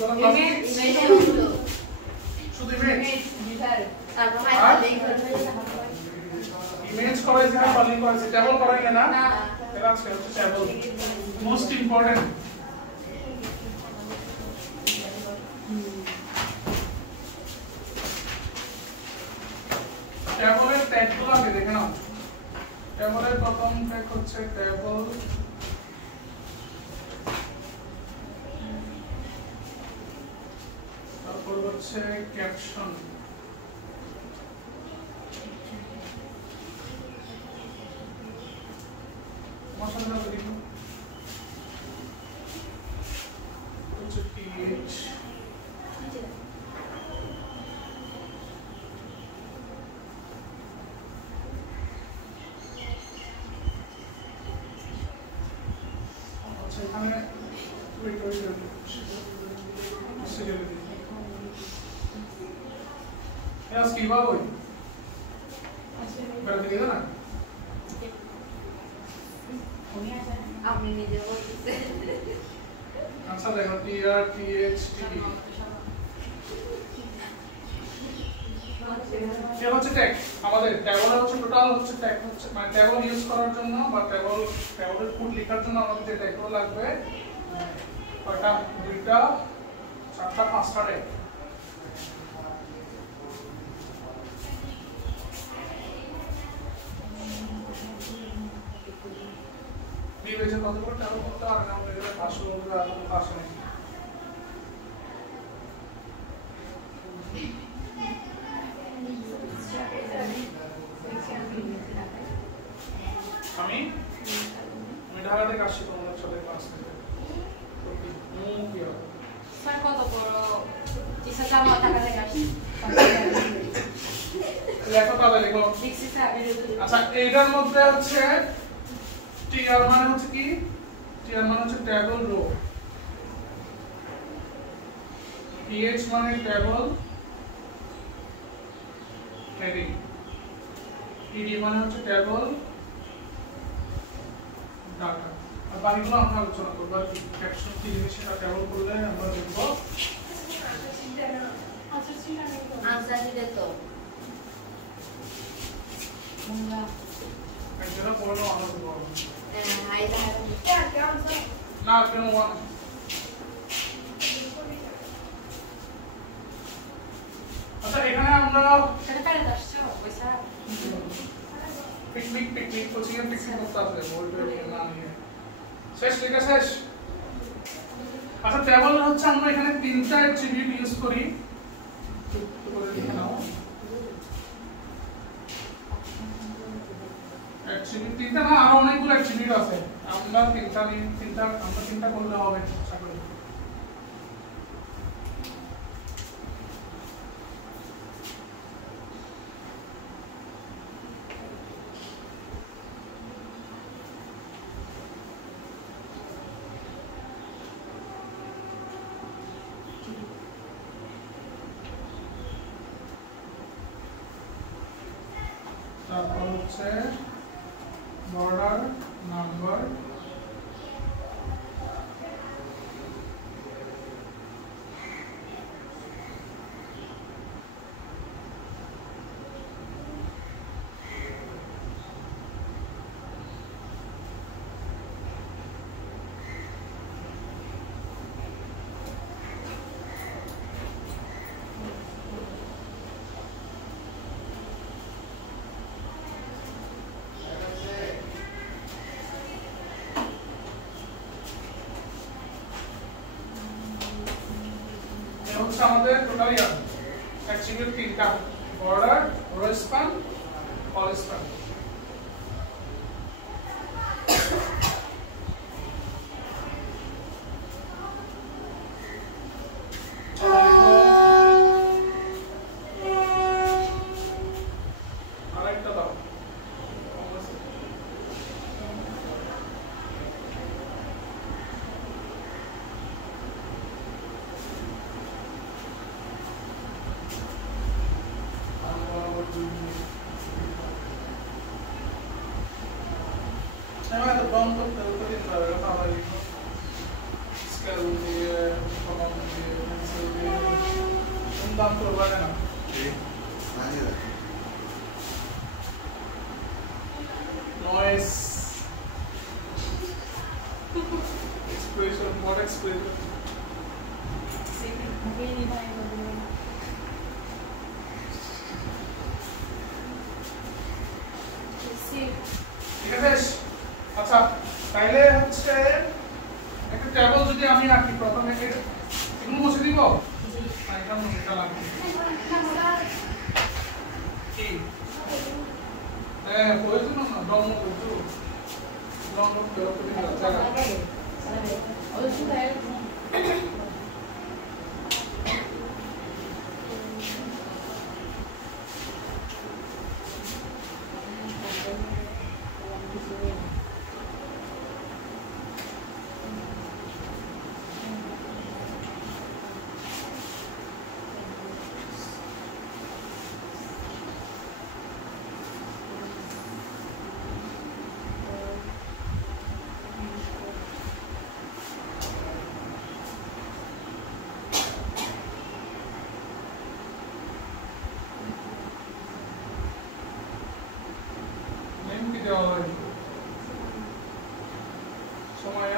শুধু image image করাই না কলিং করাই টেবল করাই না এটা আছে হচ্ছে টেবল মোস্ট ইম্পর্টেন্ট টেবলের ট্যাগগুলো আগে দেখে নাও টেবলের প্রথম ট্যাগ হচ্ছে টেবল তারপর হচ্ছে ক্যাপশন মশলা করি হচ্ছে টিএইচ এখানে স্কিবা বই বেড়াতে গেলে না আপনি নিজে বলতেছেন আচ্ছা দেখো টিআর টিএইচ টি এটা হচ্ছে ট্যাগ আমাদের টেবল হচ্ছে টোটাল হচ্ছে ট্যাগ হচ্ছে মানে টেবল ইউজ করার জন্য বা টেবলের কোড লেখার জন্য আমাদের যে ট্যাগগুলো লাগবে কয়টা দুইটা চারটা পাঁচটা ট্যাগ বিবেচনা কতগুলো টেবল করতে পারে না আমাদের এখানে 500 মধ্যে আর কোনো আসে না আমি ঢাকা থেকে আসছি তোমাদের সাথে ক্লাস নিতে স্যার কত বড় টিচার জামা ঢাকা থেকে আসি লেখো তবে লেখো আচ্ছা এইটার মধ্যে হচ্ছে টিআর মানে হচ্ছে কি টিআর মানে হচ্ছে টেবল রো টিএইচ মানে টেবল হেডিং টিডি মানে হচ্ছে টেবল ডাটা আর বাকিগুলো আমরা আলোচনা করব আর ক্যাপশন কি জিনিস সেটা টেবল করলে আমরা দেখব আনসার দিতে তো যেটা পড়লো আমরা করব হাই হাই না কেন ওয়ান আচ্ছা এখানে আমরা সেটা কারে আসছো পয়সা পিকনিক কোচিং এর পিকনিক করতে আসলে বলবে না নিয়ে শেষ লেখা শেষ আচ্ছা টেবল হচ্ছে আমরা এখানে তিনটা অ্যাট্রিবিউট ইউজ করি তো করে লিখে নাও অ্যাট্রিবিউট তিনটা না আরো অনেকগুলো অ্যাট্রিবিউট আছে আমরা তিনটা করলে হবে আশা করি তারপর হচ্ছে বর্ডার নাম্বার হচ্ছে আমাদের টোটাল অ্যাট্রিবিউট তিনটা border rho span call span আরেকটা দাও স্কেল দিয়ে কলম দিয়ে পেন্সিল দিয়ে দাম তো লাগে না noise expression what expression ঠিক আছে আচ্ছা তাইলে হচ্ছে একটা টেবিল যদি আমি আঁকি প্রথমে এগুলো মুছে দিব এটা মুছে লাগবে কি হ্যাঁ প্রয়োজন না রং করতে রং করতে জায়গা সময়া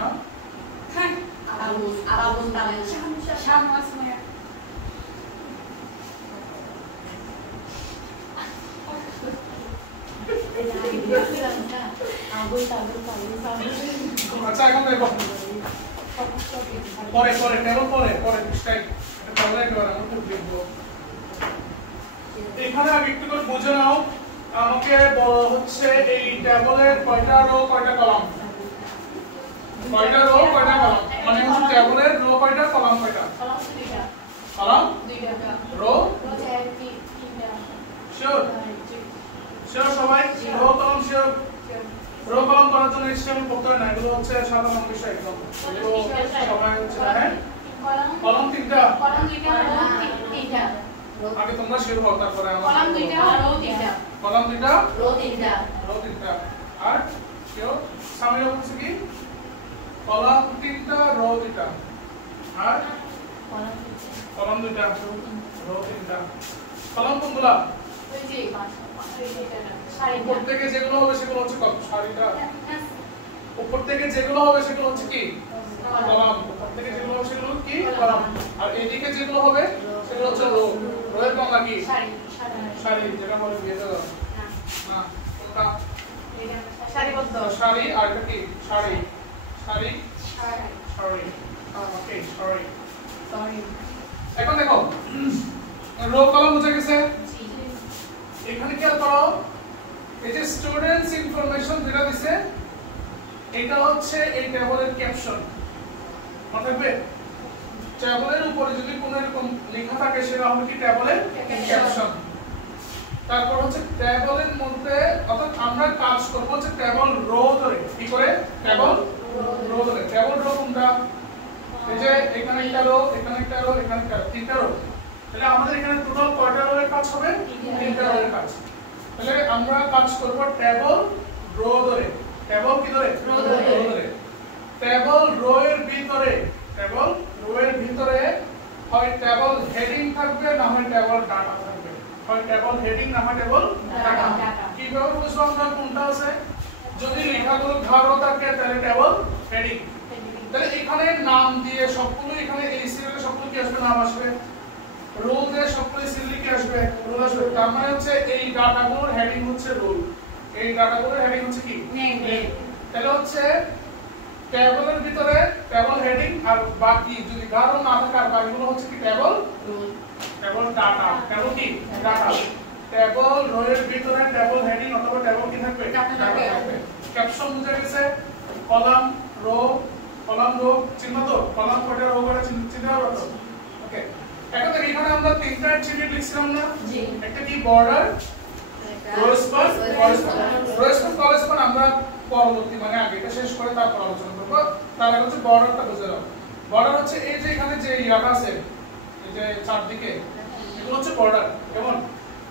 আচ্ছা এখন দেখো পরে পরে টেবিল পরে পরে স্ট্রাইক এটা তাহলে এবার আমরা তো দেখব এখানে আগে একটু করে বুঝে নাও আমাকে বলা হচ্ছে এই টেবিলের কয়টা রো কয়টা কলাম কয়টা রো কয়টা কলাম মানে হচ্ছে টেবিলের রো কয়টা কলাম কয়টা কলাম দুইটা রো শিওর শিওর সবাই rho column sure rho column করার জন্য HTML পড়তে হয় না এগুলো হচ্ছে সাধারণ বিষয় একদম এগুলো সবাই হচ্ছে হ্যাঁ কলাম তিনটা আগে তোমরা শিওর হও তারপরে আমরা কলাম দুইটা রো তিনটা কলাম দুইটা রো তিনটা আর কেউ সামনে হচ্ছে কি কলাম তিনটা রো দুইটা আর কলাম দুইটা রো তিনটা কলাম কোনগুলা ওই যে উপর থেকে যেগুলো হবে সেগুলো হচ্ছে কত সারিটা উপর থেকে যেগুলো হবে সেগুলো হচ্ছে কি কলাম উপর থেকে যেগুলো হবে সেগুলো কি কলাম আর এদিকে যেগুলো হবে সেগুলো হচ্ছে রো রো এর বাংলা কি সারি যেটা বলে দিয়ে দাও না কোনটা সারিবদ্ধ সারি আর এটা কি সারি সারি সারি ওকে সরি এখন দেখো রো কলাম বুঝে গেছে এখানে কি করো এই যে স্টুডেন্টস ইনফরমেশন যেটা দিছে এটা হচ্ছে এই টেবিলের ক্যাপশন মনে রাখবে টেবিলের উপরে যদি কোনো এরকম লেখা থাকে সেটা হবে কি টেবিলের ক্যাপশন তারপর হচ্ছে টেবিলের মধ্যে অর্থাৎ আমরা কাজ করব হচ্ছে টেবিল রো ধরে কি করে টেবিল রো ধরে টেবিল রো কোনটা এই যে এখানে একটা রো এখানে একটা রো এখানে একটা তিনটা রো তাহলে আমাদের এখানে টোটাল কয়টা রো এর কাজ হবে তিনটা রো এর কাজ তাহলে আমরা কাজ করব টেবিল রো ধরে টেবিল কি ধরে রো ধরে টেবিল রো এর ভিতরে হয় টেবিল হেডিং থাকবে না হয় টেবিল ডাটা থাকবে হয় টেবিল হেডিং না হয় টেবিল ডাটা কিভাবে বুঝবো আমরা কোনটা আছে যদি লেখাগুলো ঘাড়ো থাকে তাহলে টেবিল হেডিং তাহলে এখানে নাম দিয়ে সবগুলো এখানে এই সিরিয়ালে সবগুলো কি আসবে নাম আসবে রোল দিয়ে সবগুলো সিরিয়ালে কি আসবে রোল আসবে তার মানে হচ্ছে এই ডাটাগুলোর হেডিং হচ্ছে রোল এই ডাটাগুলোর হেডিং হচ্ছে কি নেম তাহলে হচ্ছে টেবিলের ভিতরে টেবিল হেডিং আর বাকি যদি গাঢ় না থাকে আর বাকিগুলো হচ্ছে কি table role table data table কি ডাটা টেবিল রো এর ভিতরে টেবিল হেডিং অথবা টেবিল কি থাকবে ডাটা থাকবে ক্যাপশন বুঝে গেছে কলাম রো চিহ্ন তো কলাম কয়টা রো কয়টা চিহ্ন হবে তো ওকে এখন দেখি এখানে আমরা তিনটা অ্যাট্রিবিউট লিখছিলাম না জি একটা কি বর্ডার করেসপন্ড আমরা পরবর্তী মানে আগে এটা শেষ করে তারপর আলোচনা করব তার আগে হচ্ছে বর্ডারটা বুঝে নাও বর্ডার হচ্ছে এই যে এখানে যে ইয়াটা আছে এই যে চারদিকে এগুলো হচ্ছে বর্ডার কেমন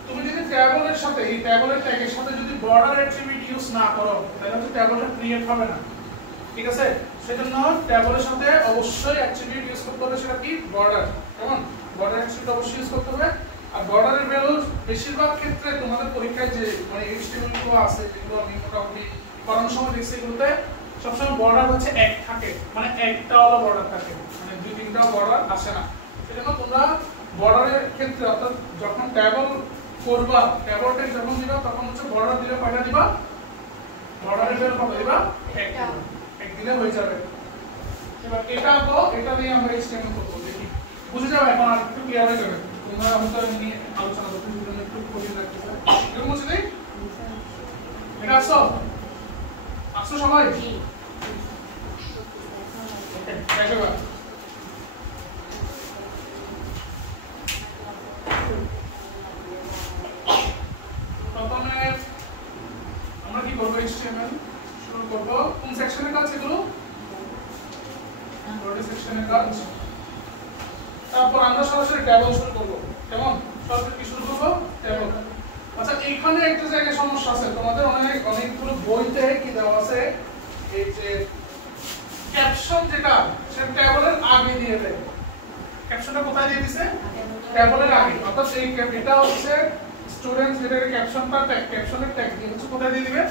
তুমি যদি ট্যাবলের সাথে এই ট্যাবলের ট্যাগের সাথে যদি বর্ডার অ্যাট্রিবিউট ইউজ না করো তাহলে হচ্ছে ট্যাবলটা ক্রিয়েট হবে না ঠিক আছে সেজন্য ট্যাবলের সাথে অবশ্যই অ্যাট্রিবিউট ইউজ করতে হবে সেটা কি বর্ডার কেমন বর্ডার অ্যাট্রিবিউট অবশ্যই ইউজ করতে হবে আর বর্ডারের ভ্যালু বেশিরভাগ ক্ষেত্রে তোমাদের পরীক্ষায় যে মানে HTML গুলো আছে যেগুলো আমি মোটামুটি পড়ানোর সময় দেখছি এগুলোতে সবসময় বর্ডার হচ্ছে এক থাকে মানে একটা হলো বর্ডার থাকে মানে দুই তিনটা বর্ডার আসে না সেজন্য তোমরা বর্ডারের ক্ষেত্রে অর্থাৎ যখন ট্যাবল করবা ট্যাবলটা যখন দিবা তখন হচ্ছে বর্ডার দিলে কয়টা দিবা বর্ডারের ভ্যালু কত দিবা এক দিলে হয়ে যাবে এবার এটা আঁকো এটা দিয়ে আমরা HTML করব দেখি বুঝে যাবে এখন আর একটু ক্লিয়ার হয়ে যাবে তোমরা হয়তো নিয়ে আলোচনা করতে জন্য একটু কঠিন লাগতেছে এরকম বুঝে দেই এটা আসো আসো সবাই ওকে দেখো প্রথমে আমরা কি করব HTML শুরু করব কোন সেকশনের কাজ এগুলো বডি সেকশনের কাজ তারপর আমরা সরাসরি ট্যাবল শুরু করব কেমন সরাসরি কি শুরু করব ট্যাবল আচ্ছা এইখানে একটা জায়গায় সমস্যা আছে তোমাদের অনেকগুলো বইতে কি দেওয়া আছে এই যে ক্যাপশন যেটা সেটা ট্যাবলের আগে দিয়ে দেয় ক্যাপশনটা কোথায় দিয়ে দিয়েছে ট্যাবলের আগে অর্থাৎ এই এটা হচ্ছে স্টুডেন্টস যেটা ক্যাপশনটা ক্যাপশনের ট্যাগ দিয়ে হচ্ছে কোথায় দিয়ে দিবে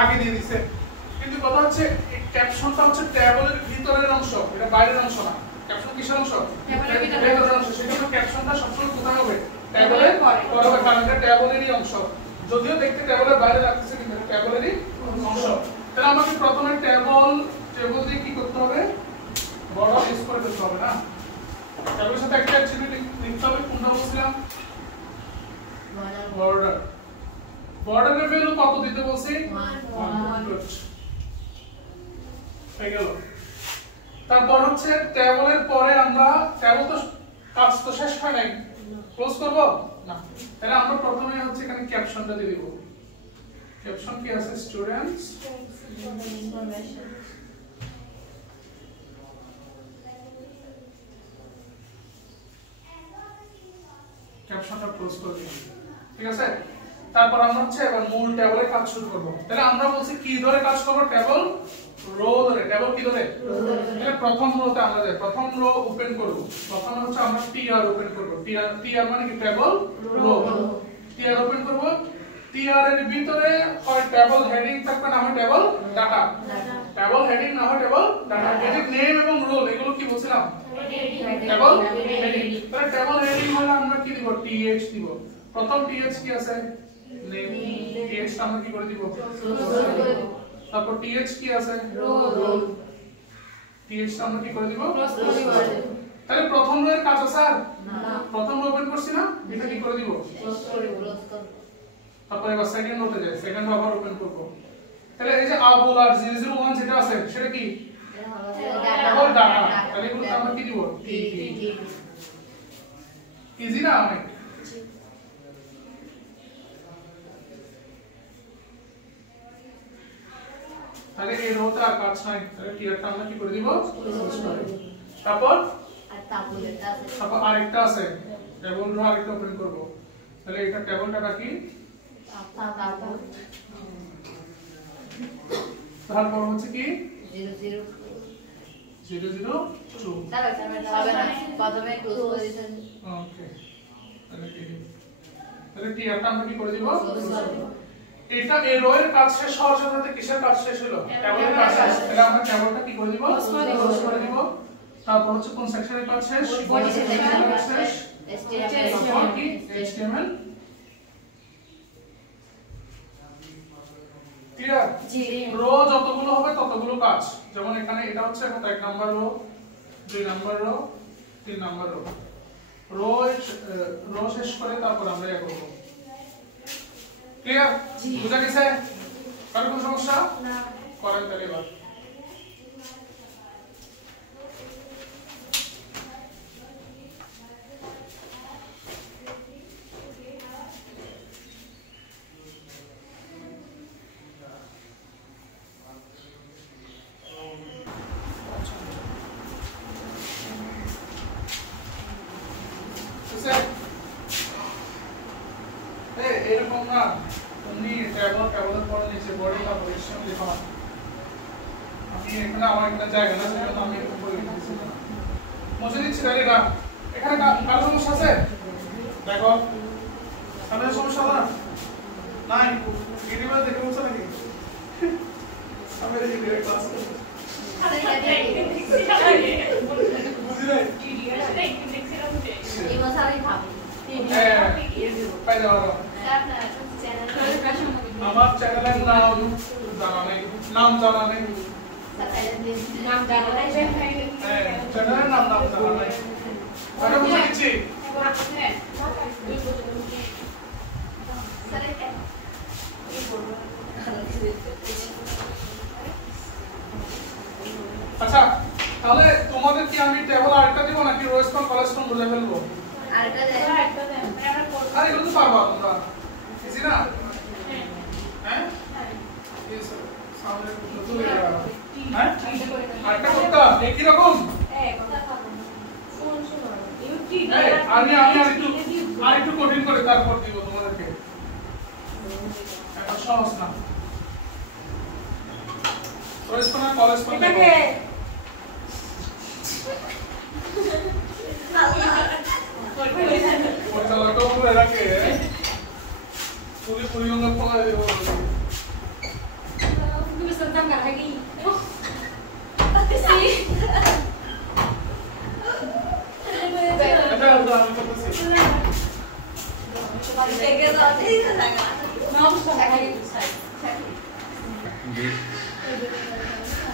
আগে দিয়ে দিয়েছে কিন্তু কথা হচ্ছে এই ক্যাপশনটা হচ্ছে ট্যাবলের ভিতরের অংশ এটা বাইরের অংশ না ক্যাপশন কিসের অংশ ট্যাবলের অংশ সেজন্য ক্যাপশনটা সবসময় কোথায় হবে ট্যাবলের পরে হবে কারণ এটা ট্যাবলেরই অংশ যদিও দেখতে ট্যাবলের বাইরে রাখতেছে কিন্তু ট্যাবলেরই অংশ তাহলে আমাকে প্রথমে ট্যাবল দিয়ে কি করতে হবে বর্ডার ইউজ করে করতে হবে না ট্যাবলের সাথে একটা অ্যাট্রিবিউট লিখতে হবে কোনটা বলছিলাম বর্ডার বর্ডারের ভ্যালু কত দিতে বলছি 1 হয়ে গেল তারপর হচ্ছে ট্যাবলের পরে আমরা ট্যাবল তো কাজ তো শেষ হয় নাই ক্লোজ করব না তাহলে আমরা প্রথমে হচ্ছে এখানে ক্যাপশনটা দিয়ে দিব ক্যাপশন কি আছে স্টুডেন্টস ক্যাপশনটা ক্লোজ করে দিই ঠিক আছে তারপর আমরা হচ্ছে এবার মূল ট্যাবলের কাজ শুরু করব তাহলে আমরা বলছি কি ধরে কাজ করব ট্যাবল রো ধরে ট্যাবল কি ধরে তাহলে প্রথম রোতে আমরা যাই প্রথম রো ওপেন করব প্রথমে হচ্ছে আমরা টিআর ওপেন করব টিআর মানে কি ট্যাবল রো টিআর ওপেন করব টিআর এর ভিতরে হয় ট্যাবল হেডিং থাকবে না হয় ট্যাবল ডাটা ট্যাবল হেডিং না হয় ট্যাবল ডাটা এই নেম এবং রোল এগুলো কি বলছিলাম ট্যাবল হেডিং তাহলে ট্যাবল হেডিং হলে আমরা কি দিব টিএইচ দিব প্রথম টিএইচ কি আছে নেম টিএইচ আমরা কি করে দিব তারপর টিএইচ কি আছে রোল টিএইচ আমরা কি করে দিব তাহলে প্রথম রো এর কাজ আছে স্যার না প্রথম রো ওপেন করছি না এটা কি করে দিব তারপর এবার সেকেন্ড রোতে যাই সেকেন্ড রো আবার ওপেন করব তাহলে এই যে আবুল আর 001 যেটা আছে সেটা কি ট্যাবল ডাটা তাহলে এগুলো আমরা কি দিব ইজি না অনেক তাহলে এই রোতে আর কাজ নাই তাহলে টিআরটা আমরা কি করে দিব তারপর আরেকটা আছে টেবল রো আরেকটা ওপেন করব তাহলে এটা টেবল ডাটা কি তারপর হচ্ছে কি 002 প্রথমে ক্লোজ করে দিতেন ওকে তাহলে টিআরটা আমরা কি করে দিব এটা এই রো এর কাজ শেষ হওয়ার সাথে কিসের কাজ শেষ হলো ট্যাবলের কাজ শেষ তাহলে আমরা ট্যাবলটা কি করে দিব ক্লোজ করে দিব তারপর হচ্ছে কোন সেকশনের কাজ শেষ বডি সেকশনের কাজ শেষ তারপর কি HTML ক্লিয়ার রো যতগুলো হবে ততগুলো কাজ যেমন এখানে এটা হচ্ছে এখন 1 number row 2 number row 3 number row row শেষ করে তারপর আমরা ইয়া করব ক্লিয়ার বুঝা গেছে কারো কোনো সমস্যা না করেন তাহলে এবার এরকম না এমনি ট্যাবলের পরে নিচে বডি বা পজিশন লেখা আমি এখানে আমার একটা জায়গা না সেজন্য আমি একটু করে দিচ্ছি মুছে দিচ্ছি ডাইরেক্ট এখানে কার সমস্যা আছে দেখো সামনে সমস্যা না নাই ভিডিও দেখে বলছো নাকি আমি এই ভিডিও ক্লাস খালি খালি বুঝি নাই এই মশাই খাবে পাই যাও আমার চ্যানেলের নাম জানা নেই নাম জানা নাই চ্যানেলের নাম জানা নেই আমি বুঝে দিচ্ছি আচ্ছা তাহলে তোমাদের কি আমি টেবিল আরেকটা দিব নাকি রোস্টন কোলেস্ট্রল বুঝে ফেলবো আরেকটা দেন আরে এগুলো তো পারবা তোমরা ইজি না হ্যাঁ यस সামনে নতুন হ্যাঁ আরেকটা করতে একই রকম আমি আরেকটু কঠিন করে তারপর দিব তোমাদেরকে এটা সহজ না রোস্টন কোলেস্ট্রল এটাকে পরিচালক উপরে রাখে পুরি রঙের পোলা দেব তুমি সন্তান করা কি এটা আমি করতেছি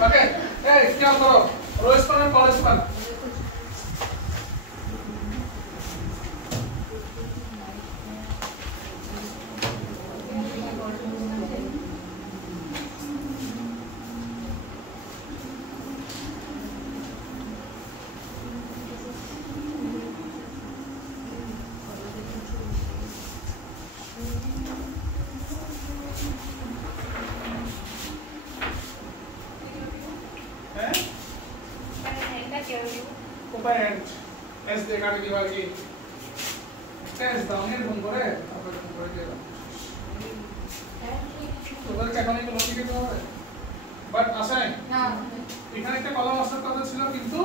ওকে এই কি করো রোস্টন কোলেস্ট্রল Component S দিয়ে কাটে দিবা কি টেস্ট দাও নির্ভর করে তারপরে করে দিবা তোদের এখন এই লজিক দিতে হবে বাট আসাই না এখানে একটা কলাম আসার কথা ছিল কিন্তু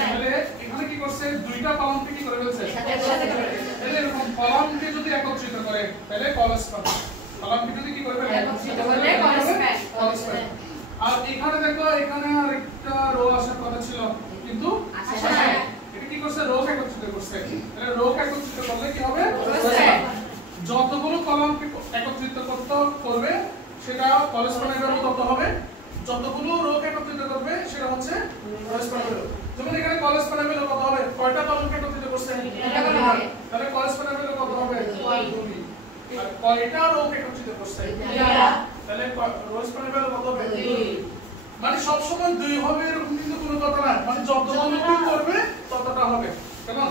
তাহলে এখানে কি করছে দুইটা কলামকে কি করে ফেলছে তাহলে এরকম কলামকে যদি একত্রিত করে তাহলে কোলেস্ট্রল কলামকে যদি কি করে ফেলে একত্রিত করলে কোলেস্ট্রল আর এখানে দেখো এখানে আরেকটা রো আসার কথা ছিল কিন্তু আসে না এটা কি করছে রো একত্রিত করছে তাহলে রো একত্রিত করলে কি হবে যতগুলো কলামকে একত্রিত করবে সেটা কোলেস্ট্রলের ভ্যালু কত হবে যতগুলো রো একত্রিত করবে সেটা হচ্ছে কোলেস্ট্রলের ভ্যালু যেমন এখানে কোলেস্ট্রলের ভ্যালু কত হবে কয়টা কলামকে একত্রিত করছে তাহলে কোলেস্ট্রলের ভ্যালু কত হবে 2 আর কয়টা রো একত্রিত করছে তাহলে কোলেস্ট্রলের ভ্যালু কত হবে 2 মানে সব সময় 2 হবে এরকম কিন্তু কোনো কথা না মানে যতগুলো করবে ততটা হবে কেমন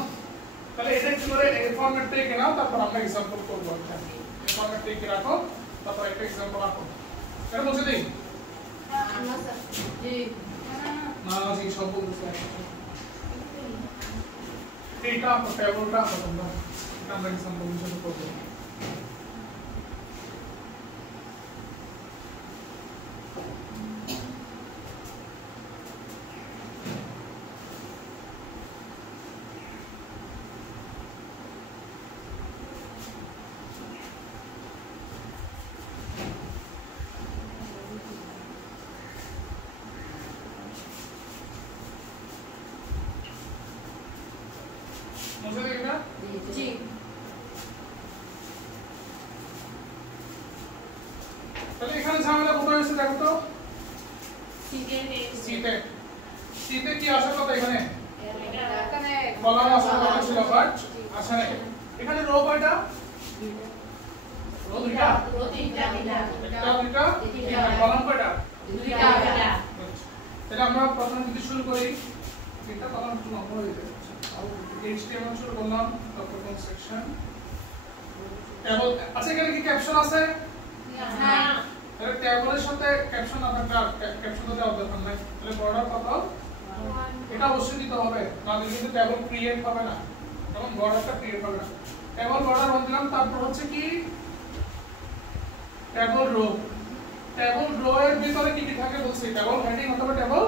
তাহলে এটা কি করে এই ফরম্যাটে রেখে নাও তারপর আমরা एग्जांपल করব এটা এই ফরম্যাটে রেখে রাখো তারপর একটা एग्जांपल রাখো এটা মুছে দেই না স্যার জি না জি সব বলতেছে এইটা আপনার টেবিলটা তোমরা এটা আমরা एग्जांपल হিসেবে করব মুছে দেই না জি তাহলে এখানে ঝামেলা কোথায় হয়েছে দেখো তো সিতে সিতে কি আসার কথা এখানে এখানে কলাম আসার কথা ছিল বাট আসে নাই এখানে রো কয়টা রো দুইটা একটা দুইটা তিনটা কলাম কয়টা তাহলে আমরা প্রথমে যদি শুরু করি তিনটা কলাম একটু নম্বর হয়ে যাবে HTML শুরু করলাম তারপর কোন সেকশন টেবল আচ্ছা এখানে কি ক্যাপশন আছে না তাহলে টেবলের সাথে ক্যাপশন না থাকলে ক্যাপশন তো দেওয়া দরকার নাই তাহলে বর্ডার কত এটা অবশ্যই দিতে হবে না দিলে কিন্তু টেবল ক্রিয়েট হবে না তখন বর্ডারটা ক্রিয়েট হবে না টেবল বর্ডার দিলাম তারপর হচ্ছে কি টেবল রো এর ভিতরে কি কি থাকে বলছি টেবল হেডিং অথবা টেবল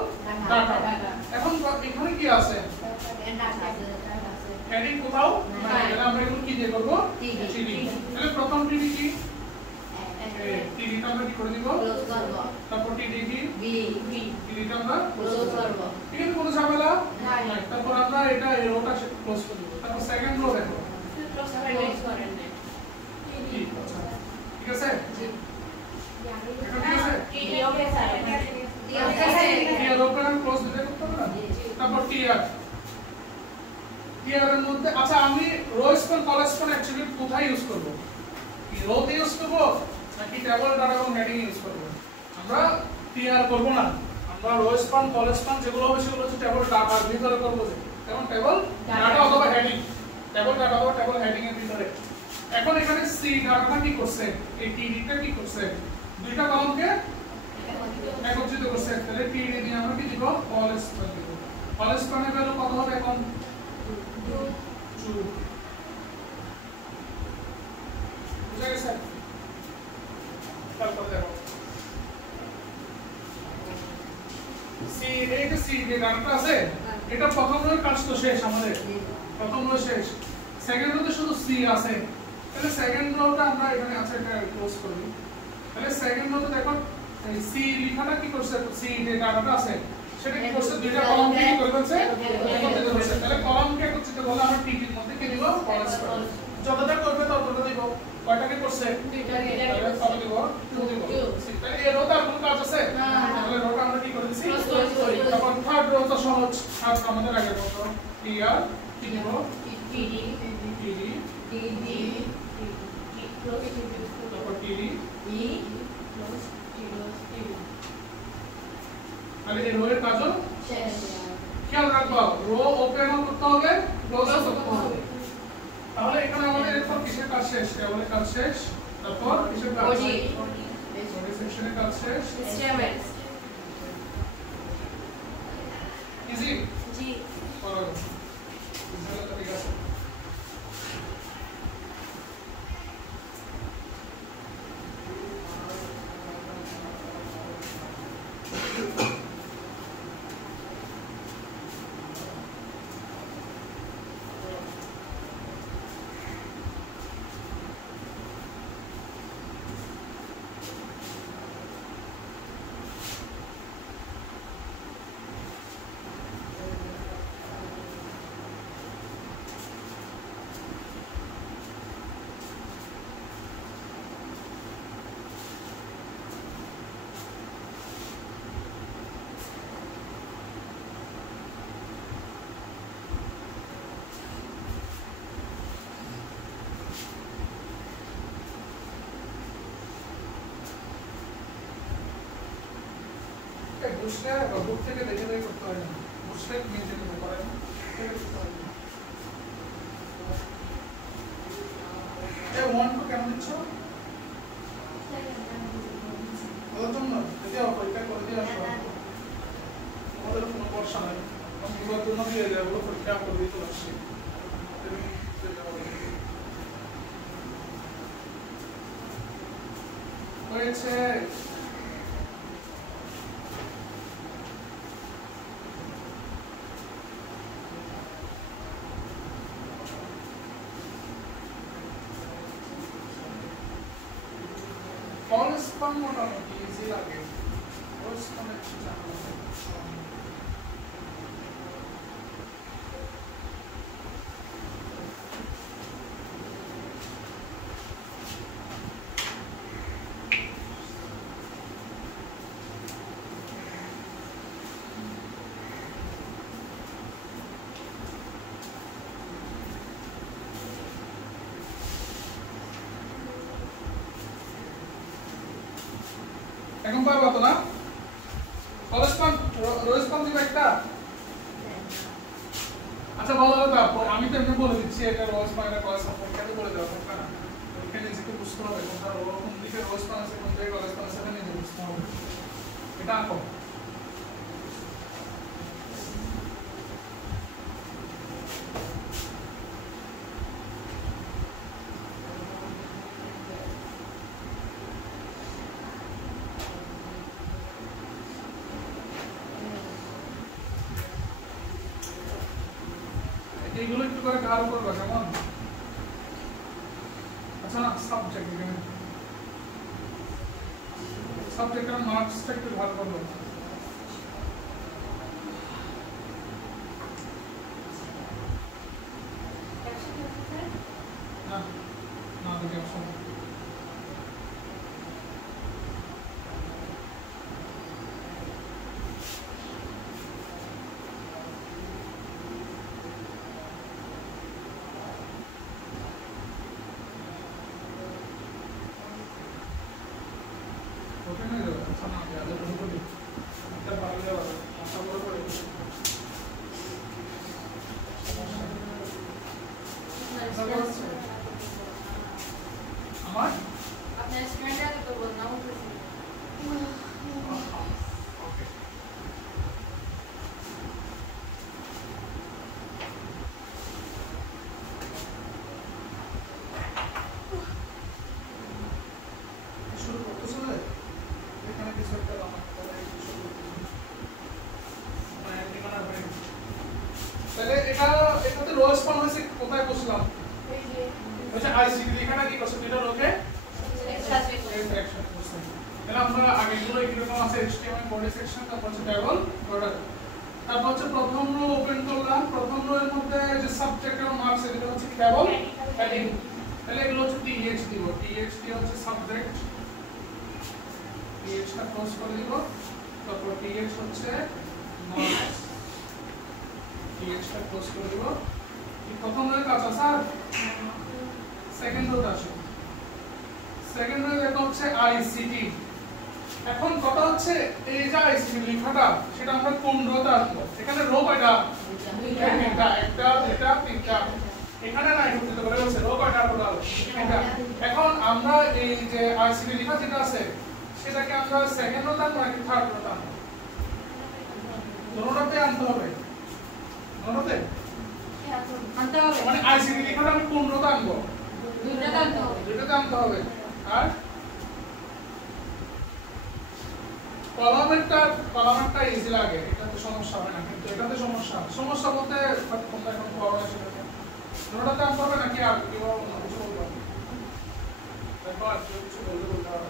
হেডিং কোথাও নাই, তাহলে আমরা এগুলো কি দিয়ে করব? টিডি। তাহলে প্রথম টিডি কি? টিডিটা আমরা কি করে দিব? ক্লোজ করব। তারপর টিডি কি? বি টিডিটা আমরা ক্লোজ করব। ঠিক আছে, কোনো ঝামেলা নাই। তারপর আমরা এটা এই রোটা ক্লোজ করে দিব। তারপর সেকেন্ড রো দেখো ক্লোজ করেন না। ঠিক আছে, ঠিক আছে জি। এটা ঠিক আছে। টিডি ওকে স্যার। টিআর ওপেন আর ক্লোজ দিতে করতে হবে না? তারপর টিআর টিআর এর মধ্যে আচ্ছা আমি rho span column span attribute কোথায় ইউজ করব? কি রোতে ইউজ করব নাকি টেবল ডাটা এবং হেডিং ইউজ করব? আমরা টিআর করব না, আমরা রো স্প্যান কলাম স্প্যান যেগুলো হবে সেগুলো হচ্ছে টেবল ডাটার ভিতরে করব। যেমন টেবল ডাটা অথবা হেডিং, টেবল ডাটা অথবা টেবল হেডিং এর ভিতরে। এখন এখানে সি ডাটাটা কি করছে? এই টিডিটা কি করছে? দুইটা কলামকে একত্রিত করছে। তাহলে টিডি দিয়ে আমরা কি দিব? কল স্প্যান দিব। কল স্প্যানের ভ্যালু কত হবে এখন? 2। বুঝা গেছে? তারপর দেখো সি, এই যে সি যে ডাটাটা আছে এটা প্রথম রোর কাজ তো শেষ আমাদের, প্রথম রো শেষ। সেকেন্ড রোতে শুধু সি আছে, তাহলে সেকেন্ড রোটা আমরা এখানে আছে এটা ক্লোজ করি। তাহলে সেকেন্ড রোতে দেখো এই সি লেখাটা কি করছে? সি যে ডাটাটা আছে সেটা কি করছে? দুইটা কলামকে কি করে ফেলছে? একত্রিত করছে। তাহলে কলামকে একত্রিত করলে আমরা টিডির মধ্যে কি দিব? Column span. যতটা করবে ততটা দিব। কয়টাকে করছে? দুইটাকে। তাহলে কত দিব? 2 দিব। তাহলে এই রোটা আর কোনো কাজ আছে? না। তাহলে রোটা আমরা কি করে দিছি? ক্লোজ করি। তারপর থার্ড রো তো সহজ, থার্ড আমাদের আগে মতো টিআর কি দিব? টিডি টিডি টিডি ক্লোজ তারপর টিডি। ই ক্লোজ টিডি। তাহলে এই রো এর কাজও শেষ। খেয়াল রাখবা, রো ওপেন করতে হবে, ক্লোজ করতে হবে। তাহলে এখানে আমাদের এরপর কিসের কাজ শেষ? টেবলের কাজ শেষ। তারপর কিসের কাজ? বডি বডি সেকশনের কাজ শেষ। স্টেমেন্টস। ইজি জি। করা গেল। বুঝলে তো ঠিক আছে। বুঝলে বুক থেকে দেখে দেখে করতে হয় না, বুঝলে মেনটেন করতে পারে না। এই 1 টু কেন দিচ্ছ? ওর জন্য যদি পরীক্ষা করে দিয়ে আসো, আমাদের কোনো ভরসা নাই, আমি ওর জন্য দিয়ে দেবো, পরীক্ষা করে দিতে আসছি। হয়েছে কলেস্পন মোটামুটি ইজি লাগে, কলেস্পন একটু ঝামেলা লাগে। এখন পারবা তো না? কলেস্পন রোস্পন দিবে একটা। আচ্ছা বলো তো, আমি তো এমনি বলে দিচ্ছি এটা রোস্পন এটা কলেস্পন, পরীক্ষাতে বলে দেওয়া দরকার না। এখানে নিজেকে বুঝতে হবে কোনটা কোন দিকে রোস্পন আছে, কোন দিকে কলেস্পন আছে, এটা নিজে বুঝতে হবে। এটা আঁকো। এইগুলো একটু করে গাঢ় করবা কেমন? আচ্ছা না সাবজেক্ট এখানে সাবজেক্টের মার্কসটা একটু ভালো করবো। না না দেখি অপশন ওকে না যাবে। আচ্ছা না আগে শুরু করি এটা পারলে আশা করে করে আমার আপনার স্টুডেন্টরা তো বললাম ওকে শুরু করতে চলে এখানে কিছু একটা তাহলে এটাতে লো স্পান হয়েছে কোথায় বসলাম? আচ্ছা আইসিটি লেখাটা কি করছে দুটো লোকে ইন্টারঅ্যাকশন করছে। তাহলে আমরা আগেগুলো কিরকম আছে HTML বডি সেকশন তারপর হচ্ছে টেবল প্রোডাক্ট তারপর হচ্ছে প্রথম রো ওপেন করলাম। প্রথম রো এর মধ্যে যে সাবজেক্ট এবং মার্কস এগুলো হচ্ছে টেবল হেডিং। তাহলে এগুলো হচ্ছে TH দিব। TH দিয়ে হচ্ছে সাবজেক্ট TH টা ক্লোজ করে দিব। তারপর TH হচ্ছে মার্কস TH টা ক্লোজ করে দিব। এই প্রথম রোর কাজ আছে স্যার সেকেন্ড রোতে আসো। সেকেন্ড রো দেখো হচ্ছে ICT। এখন কথা হচ্ছে এই যে ICT লেখাটা সেটা আমরা কোন রোতে আনবো? এখানে রো কয়টা? তিনটা। একটা এটা তিনটা। এখানে না এটা দিতে পারে হচ্ছে রো কয়টা টোটাল? তিনটা। এখন আমরা এই যে ICT লেখা যেটা আছে সেটাকে আমরা সেকেন্ড রোতে আনবো নাকি থার্ড রোতে আনবো? দুটোতে আনতে হবে। দুটোতে আনতে হবে মানে ICT লেখাটা আমি কোন রোতে আনবো? দুইটাতে আনতে হবে দুটোতে আনতে হবে। আর কলামেরটা ইজি লাগে, এটা তো সমস্যা হবে না, কিন্তু এটাতে সমস্যা বলতে তোমরা এখন পড়াশোনা সেটাতে দুটোতে আনতে হবে নাকি আর কি বলবো না কিছু বলবো দেখো আর কিছু বলতে হবে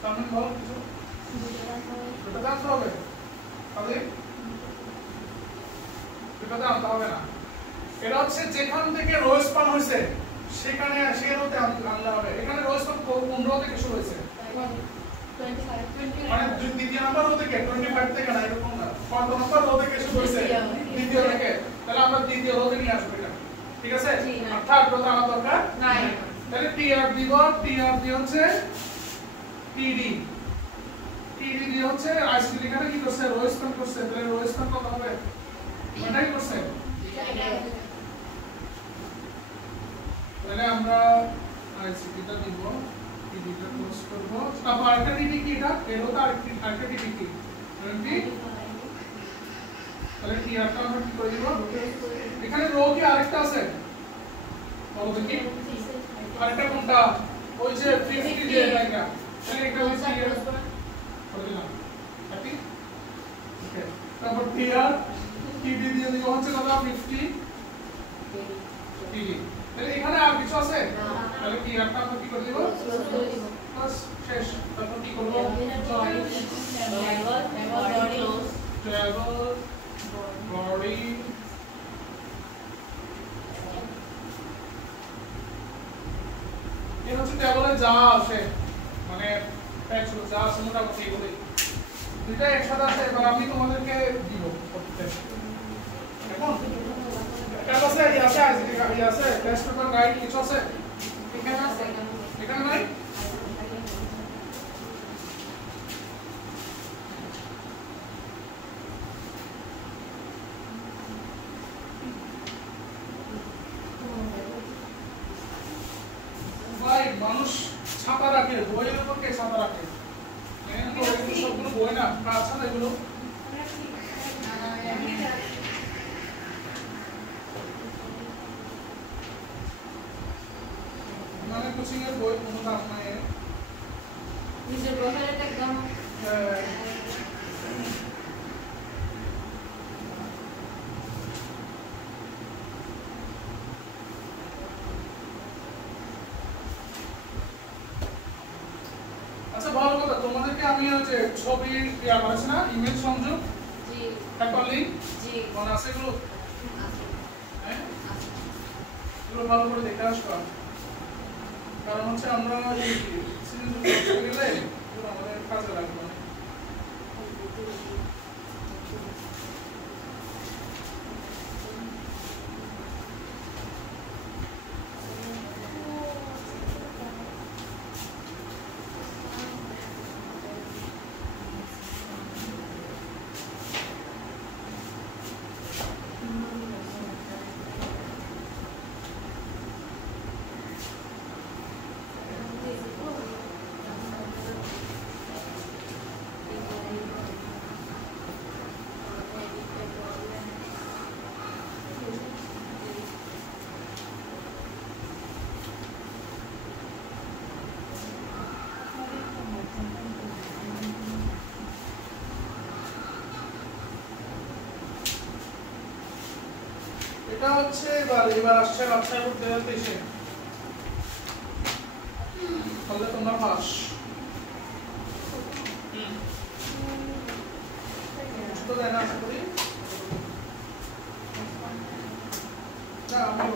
সামনে বল কিছু দুটোতে আনতে হবে তাহলে দুটোতে আনতে হবে না। এটা হচ্ছে যেখান থেকে রো স্পান হয়েছে সেখানে সে রোতে আনলে হবে। এখানে রো স্পান কোন রো থেকে শুরু হয়েছে? মানে দ্বিতীয় নাম্বার রো থেকে 25 থেকে না এরকম না, কত নাম্বার রো থেকে শুরু হয়েছে? দ্বিতীয় থেকে। তাহলে আমরা দ্বিতীয় রোতে নিয়ে আসবো এটা, ঠিক আছে? আর থার্ড রোতে আনা দরকার নাই। তাহলে টিআর দিব। টিআর দিয়ে হচ্ছে টিডি। টিডি দিয়ে হচ্ছে আইসিটি লেখাটা কি করছে? রো স্পান করছে। তাহলে রো স্পান কত হবে? এটাই করছে। তাহলে আমরা আইসিটিটা দিব, টিডিটা ক্লোজ করব। তারপর আরেকটা টিডি কি এটা? এরও তো আরেকটা টিডি কি? 20। তাহলে টিআরটা আমরা কি করে দিব? এখানে রো কি আরেকটা আছে? বলো দেখি। আরেকটা কোনটা? ওই যে 50 দিয়ে এটা। তাহলে এটা হচ্ছে টিআর করে দিলাম। ঠিক? ওকে। তারপর টিআর টিডি দিয়ে দিব হচ্ছে কত? 50 টিডি। তাহলে এখানে আর কিছু আছে? তাহলে কি একটা আমরা কি করে দিব? বাস শেষ। তারপর কি করব? টেবল বডি এই হচ্ছে টেবলে যা আছে, মানে টেক্সট যা আছে মোটামুটি এগুলোই। দুইটা একসাথে আছে। এবার আমি তোমাদেরকে দিব করতে। এখন আছে এই আছে আইসিটি এই আছে টেস্ট পেপার গাইড কিছু আছে এখানে আছে এখানে নাই? ভাই মানুষ ছাতা রাখে, বইয়ের উপর কে ছাতা রাখে? সবগুলো বই না, আচ্ছা এগুলো মানে কোচিং এর বই কোনো দাম নাই। নিজের প্রোফাইলটা একদম আমি ওই যে ছবির ইয়া করেছি না, ইমেজ সংযোগ, জি হ্যাপারলিংক, জি মনে আছে এগুলো? আছে হ্যাঁ, আছে এগুলো ভালো করে দেখে আসবা, কারণ হচ্ছে আমরা এই সিরিজ করতে গেলে এগুলো আমাদের কাজে লাগবে অনেক। এটা হচ্ছে এবার আসছে রাজশাহী বোর্ড 2023-এ, তাহলে তোমরা পাস। বুঝতে দেয় না আশা করি না, আমি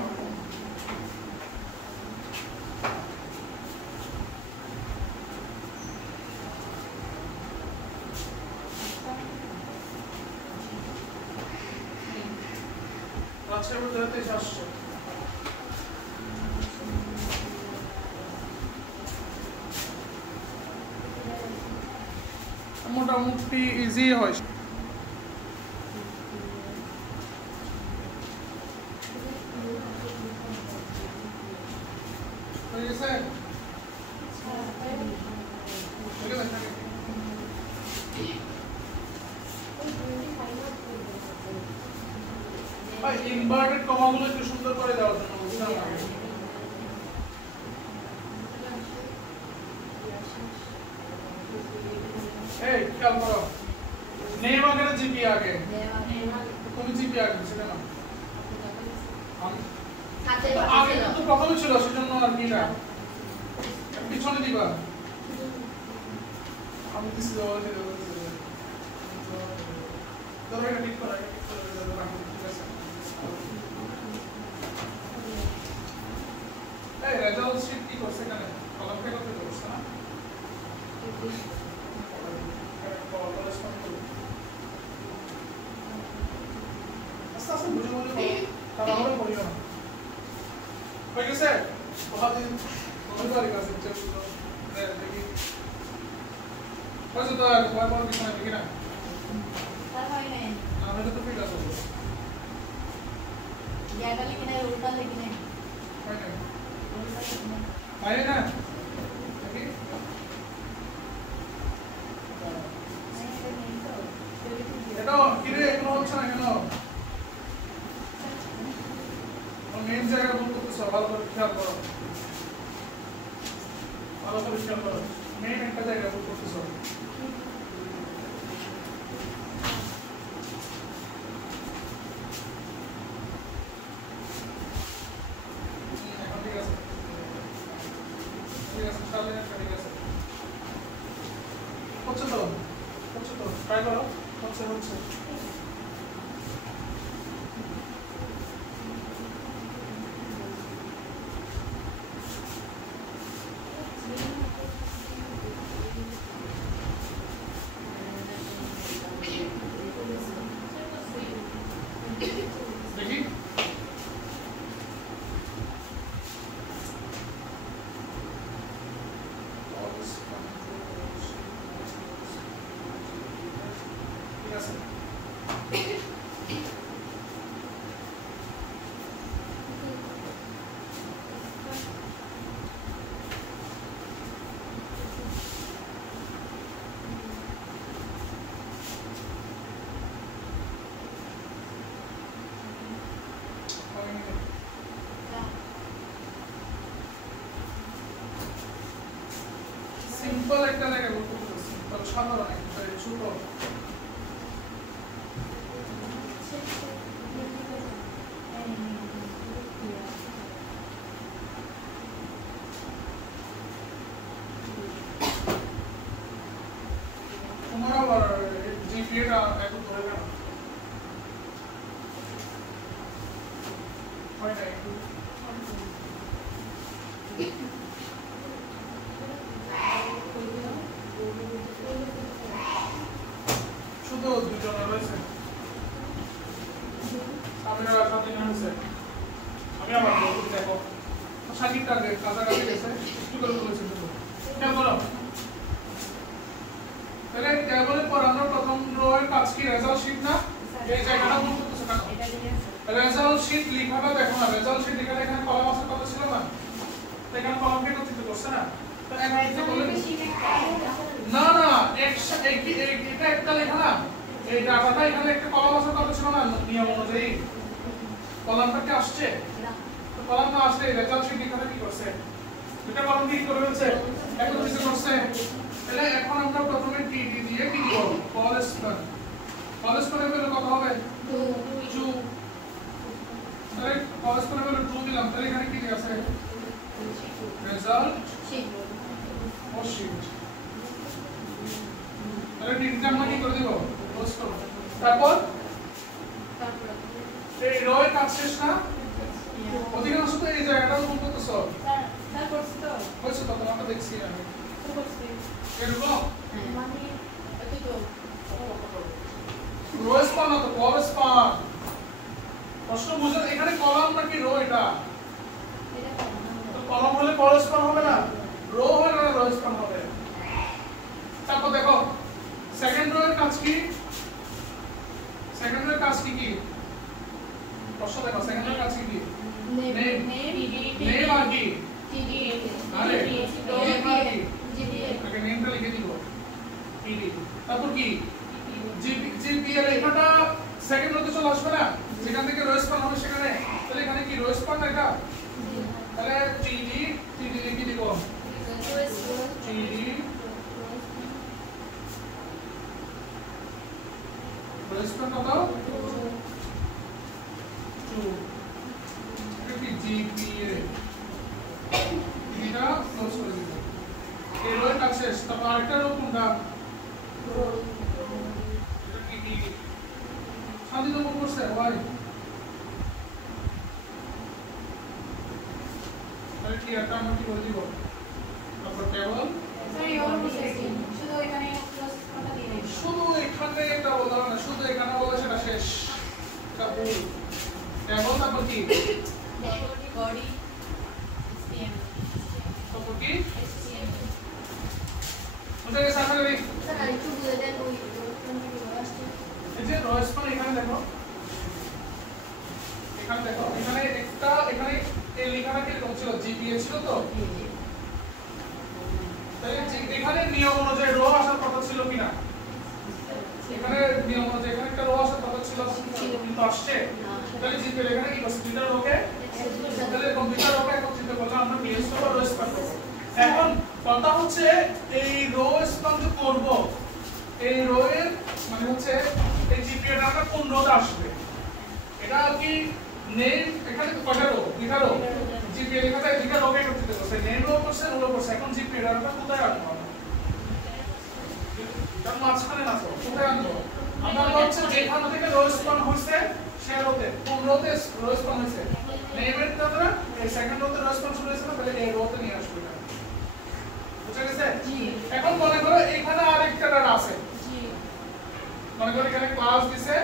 রাজশাহী বোর্ড 2023 আসছে। মোটামুটি ইজি হয়। হয়ে গেছে? হয়ে গেছে? ভাই ইনভার্টেড কমাগুলো একটু সুন্দর করে দেওয়ার জন্য বুঝলাম না। এই খেয়াল করো, নেম আগে না জিপি আগে? তুমি জিপি আগে ছিল না? আগে তো প্রথমে ছিল, সেজন্য আর কি না পিছনে দিবা। আমি দিছি ধরো এটা ঠিক করো, ঠিক আছে। এই রেজাল্ট শিট কি করছে এখানে? কলম থেকে করতে করছে না? আস্তে আস্তে বুঝে বুঝে করো, তাড়াহুড়ো করিও না। হয়ে গেছে? দিন তোমার কাছে দেখি হয়েছে তো, আর তোমার কোনো কিছু নাই দেখি না? আমি তো ঠিক আছে বাইরে না দেখি এটা কিরে এগুলো হচ্ছে না কেন? মেন জায়গায় ভুল করতেছো, ভালো করে খেয়াল করো, ভালো করে খেয়াল করো, মেন একটা জায়গায় ভুল করতেছো। ঠিক আছে ঠিক আছে, তাহলে ঠিক আছে, হচ্ছে তো ট্রাই করো, হচ্ছে। দেখি ঠিক আছে। সিম্পল একটা জায়গায় ভুল করতেছি, সিম্পল সাধারণ একটা ছোট। জিপিএটা এত ধরে না হয় না একটু শুধু দুজনে রয়েছে আপনারা সাথে রয়েছে আমি আবার বলতে দেখো সাকিবটা কাছাকাছি গেছে একটু করে বলেছে কেন বলো তাহলে টেবিলের পর আমরা প্রথম রো এর কাজ কি রেজাল্ট শীট না এই জায়গাটা মনে করতেছ কেন রেজাল্ট শীট লিখাটা দেখো না রেজাল্ট শীট লিখাটা এখানে কলাম আছে কত ছিল না তো এখানে কলাম কে করতে করছে না তো এখন কি বলে না না এটা একটা লেখা না এই ডাটাটা এখানে একটা কলাম আছে কত ছিল না নিয়ম অনুযায়ী কলামটা কি আসছে তো কলাম না আসলে রেজাল্ট শীট লিখাটা কি করছে এটা কলাম কি করে ফেলছে এখন কিছু করছে তাহলে এখন আমরা প্রথমে টিডি দিয়ে কি দিব কল স্প্যান এর কত হবে 2 তাহলে কল স্প্যান এর 2 দিলাম তাহলে এখানে কি আছে রেজাল্ট ও শীট তাহলে টিডিটা আমরা কি করে দিব পোস্ট করব তারপর এই রো এর কাজ শেষ না অধিকাংশ তো এই জায়গাটা কোন করতেছ স্যার করছি তো হয়েছে তো আমরা দেখছি আমি এরকম মানে এত তো রো স্পান না তো কল স্পান প্রশ্ন বুঝেন এখানে কলাম নাকি রো এটা তো কলাম হলে কল স্পান হবে না রো হলে না রো স্পান হবে তারপর দেখো সেকেন্ড রো এর কাজ কি সেকেন্ড রো এর কাজ কি প্রশ্ন দেখো সেকেন্ড রো এর কাজ কি নেম আর কি আরে আগে নেমটা লিখে দিব টিডি তারপর কি জিপি এর লেখাটা সেকেন্ড রোতে চলে আসবে না যেখান থেকে রো স্পান হবে সেখানে তাহলে এখানে কি রো স্পান এটা তাহলে টিডি লিখে দিব টিডি রো স্পান কত 2 এটা কি জিপি এর এটা ক্লোজ করে দিব এই রো এর কাজ শেষ তারপর আরেকটা রো কোনটা এটা কি কি শান্তি নম্বর করছে ভাই তাহলে কি একটা আমরা কি করে দিব তারপর টেবল স্যার ইওর বুঝেছি শুধু এখানে ক্লোজ করতে দিই শুধু এখানে একটা বলা না শুধু এখানে বলা সেটা শেষ এটা ভুল টেবল তারপর কি বডি এসটিএম তারপর কি বুঝে গেছে আশা করি স্যার আরেকটু বুঝে দেন ওই কোনটা কি বলা আসছে এই যে রো স্পান এখানে দেখো এখানে একটা এখানে এই লেখাটা কি রকম ছিল জিপিএ ছিল তো তাহলে এখানে নিয়ম অনুযায়ী রো আসার কথা ছিল কিনা এখানে নিয়ম অনুযায়ী এখানে একটা রো আসার কথা ছিল কিন্তু আসছে তাহলে জিপিএ এখানে কি করছে দুইটা রোকে তাহলে কম্পিউটার রোকে একত্রিত করলে আমরা পিএস করব রো স্পান করব এখন কথা হচ্ছে এই রো স্পান যে করব এই রো এর মানে হচ্ছে এই জিপিএটা আমরা কোন রোতে আসবে এটা কি নেম এখানে তো কয়টা রো দুইটা রো জিপিএ লেখাটা দুইটা রোকে একত্রিত করছে নেম রো করছে রো করছে এখন জিপিএ এটা কোথায় আনবো আমরা এটা মাঝখানে না তো কোথায় আনবো আমরা হচ্ছে যেখান থেকে রো স্পান হইছে সে রোতে কোন রোতে রো স্পান হইছে নেমের দ্বারা এই সেকেন্ড রোতে রো স্পান শুরু হইছে না তাহলে এই রোতে নিয়ে আসবে এটা বুঝা গেছে জি এখন মনে করো এখানে আরেকটা ডাটা আছে জি মনে করো এখানে ক্লাস দিছে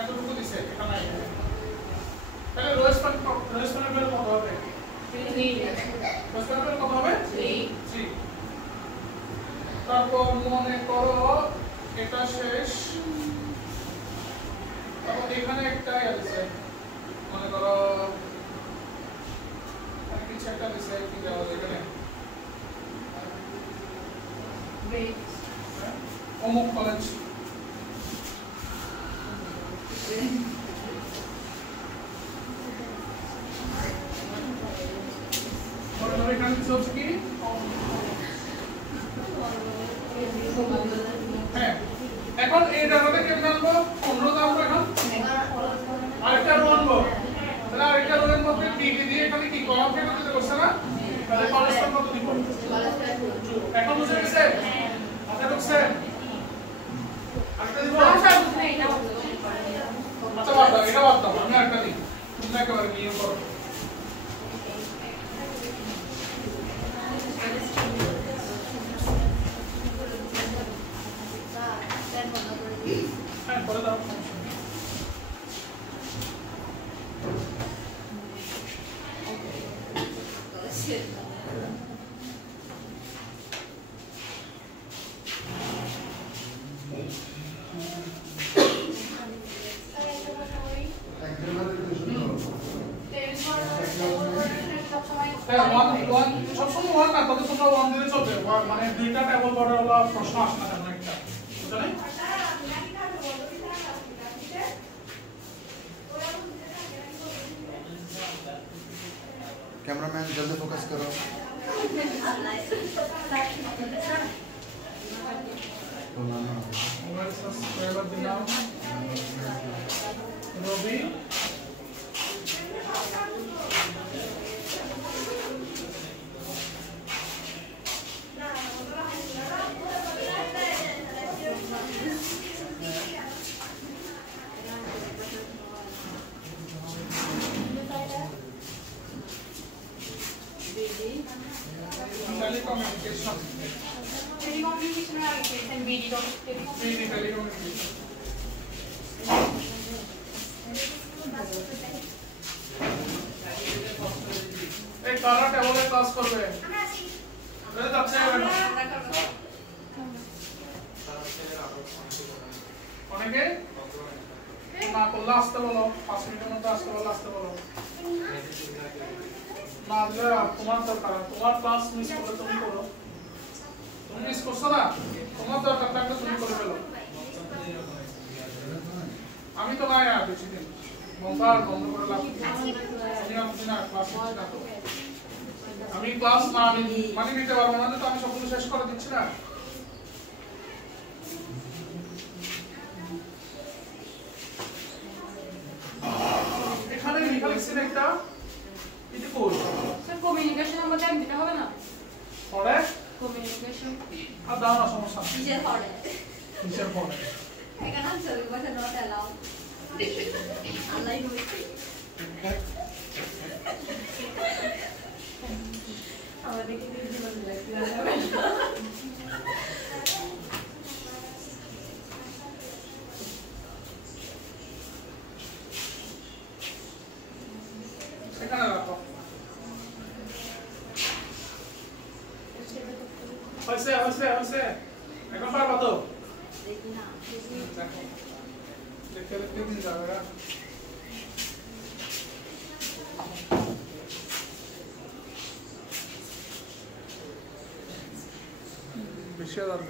এতটুকু দিছে এখানে তাহলে রো স্পানের ভ্যালু কত হবে 3 রো স্পানের ভ্যালু কত হবে 3 তারপর মনে করো এটা শেষ তারপর এখানে একটা আছে মনে করো এখানে কিছু একটা দিছে কি দেওয়া যায় এখানে অমুক কলেজ এখানে কিছু হচ্ছে কি হ্যাঁ এখন এই ডাটাটা কেমন আনবো 15 আনবো এখন আরেকটা রো আনবো তাহলে আরেকটা রো এর মধ্যে টিডি দিয়ে এখানে কি কলাম কেটে দিতে করছে না তাহলে কলেজটা কত দিব এখন বুঝে গেছে আচ্ছা বুঝছেন আরেকটা দিব হ্যাঁ করে দাও। হ্যাঁ ওয়ান সবসময় ওয়ান না, তবে তোমরা ওয়ান দিলে চলবে, মানে দুইটা টেবল বর্ডার হলো প্রশ্ন আসে না তেমন একটা, বুঝলে? कैमरामैन जल्दी फोकस करो। মোবাইল সাবস্ক্রাইবার দিলাম রবি, টেলিকমিউনিকেশন, টেলিকমিউনিকেশন। এই কারা টেবলে ক্লাস করবে? এটা যাচ্ছে না অনেকে না করলে আসতে বলো, 5 মিনিটের মধ্যে আসতে বলো, আসতে বলো না দিলে তোমার দরকার, তোমার ক্লাস মিস করলে তুমি করো, তুমি মিস করছো না, তোমার দরকার থাকলে তুমি করে ফেলো। আমি তো নাই আর বেশি দিন বন্ধ করে লাভ না, ক্লাস হচ্ছে না তো আমি ক্লাস না মানে নিতে পারবো না, তো আমি সবগুলো শেষ করে দিচ্ছি না। এখানে লেখা লিখছেন একটা, এটা কোড স্যার কমিউনিকেশনের মধ্যে আমি দিতে হবে না? পড়ে কমিউনিকেশন আর দাও না, সমস্যা কিসের পড়ে? কিসের পড়ে এখানে ছবি বসে নট অ্যালাউ। আল্লাহই বলছে আমাদের কি জীবন লাগবে না। সেখানে রাখো। হয়েছে এখন পারবা তো? দেখি না দেখো দেখতে দেখতে দিন যাবে না। বেশি আর